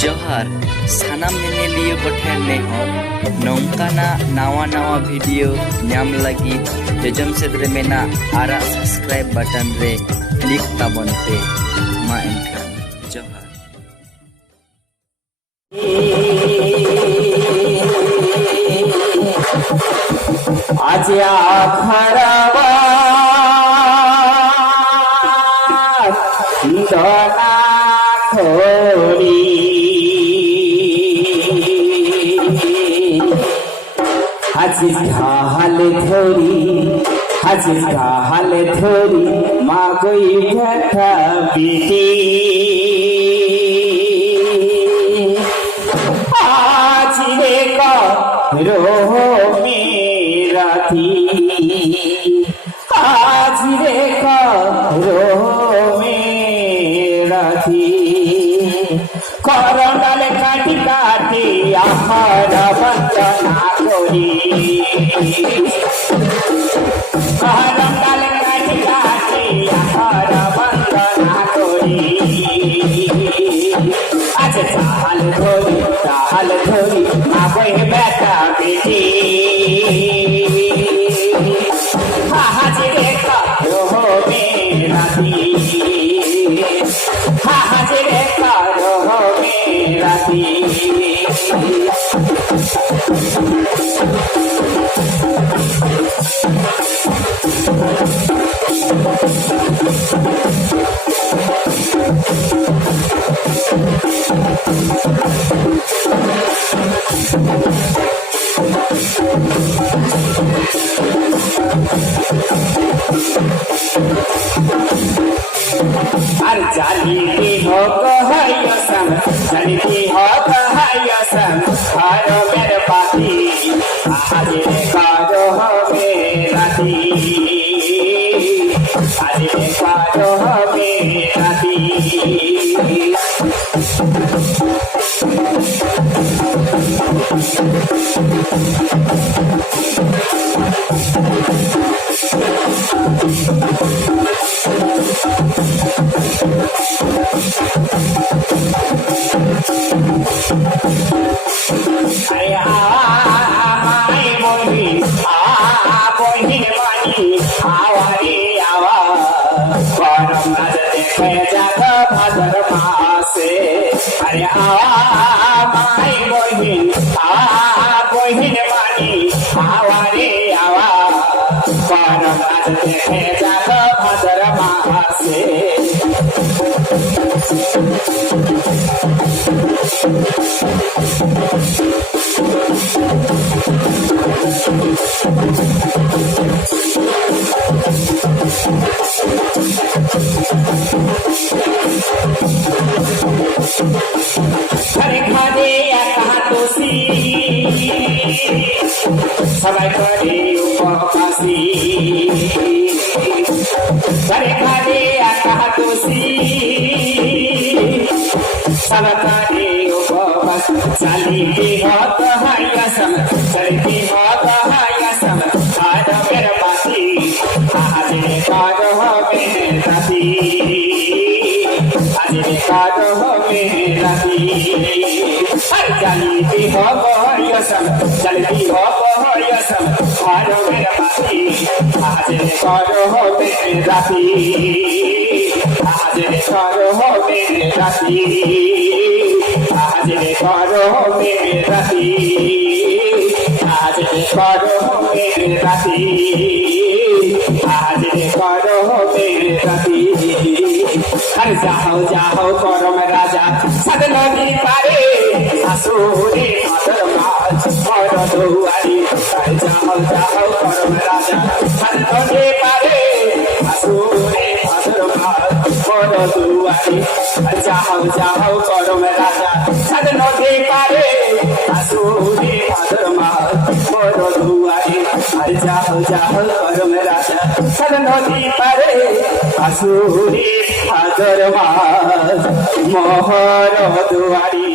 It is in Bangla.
जोहार सानाम नेनेलियो कोठेन नेहर नौकाना नावा नावा वीडियो नाम लगी जोजम सेद रे मेना आरा सब्सक्राइब बटन रे क्लिक ताबन पे मा एनखान जोहार आज आखरवा दना खोरी आज ढाल धरी मागई व्यथा बीती आज रे रो मेरा थी आज रे रो मेरा थी করোনাল কাটি কাটি আমার বন্দনা করি করোনাল কাটি কাটি আমার বন্দনা করি আজ তাহাল ধরি মাগই বেটা বেটি হাজিরে কারো মেরাতি হাজিরে কারো মেরাতি আর জালিতি হোক হাইয়াসাম জালিতি হোক হাইয়াসাম হারো মের পাতি হাজিরে কারো হবে রাতি হাজিরে কারো হবে রাতি ভাদর মাসে আরে মাই বহিন বহিন মানি আওয়ারে আওয়া করম আজ দেখে যাক ভাদর মাসে ঘরে ঘরে একাদশী সবাই করে উপবাসী ঘরে ঘরে একাদশী সবাই করে উপবাস চালিতে হত হাইয়াসম চলতে হত হাইয়াসম আদবের বাসি হাজিরে কারো হবে রাতি হাজিরে কারো হবে রাতি আর জালিতি হব হাইয়াসম জালিতি হব হাইয়াসম আদবের বাসি হাজিরে কারো হবে রাতি হাজিরে কারো হবে রাতি হাজিরে কারো হবে রাতি হাজিরে কারো হবে রাতি হাজিরে কারো হবে রাতি আর যাও করম রাজা সাদ নদী পারে শাশুড়ি মাতর মাছ বড় দুয়ারি আর যাও করম রাজা সাদ নদী পারে শাশুড়ি মাতর মাছ বড় দুয়ারি আর যাও করম রাজা সাদ নদী পারে শাশুড়ি মাতর মাছ বড় দুয়ারি আর যাও করম রাজা সাদ নদী পারে শাশুড়ি ভাদর মাছ মহর দুয়ারি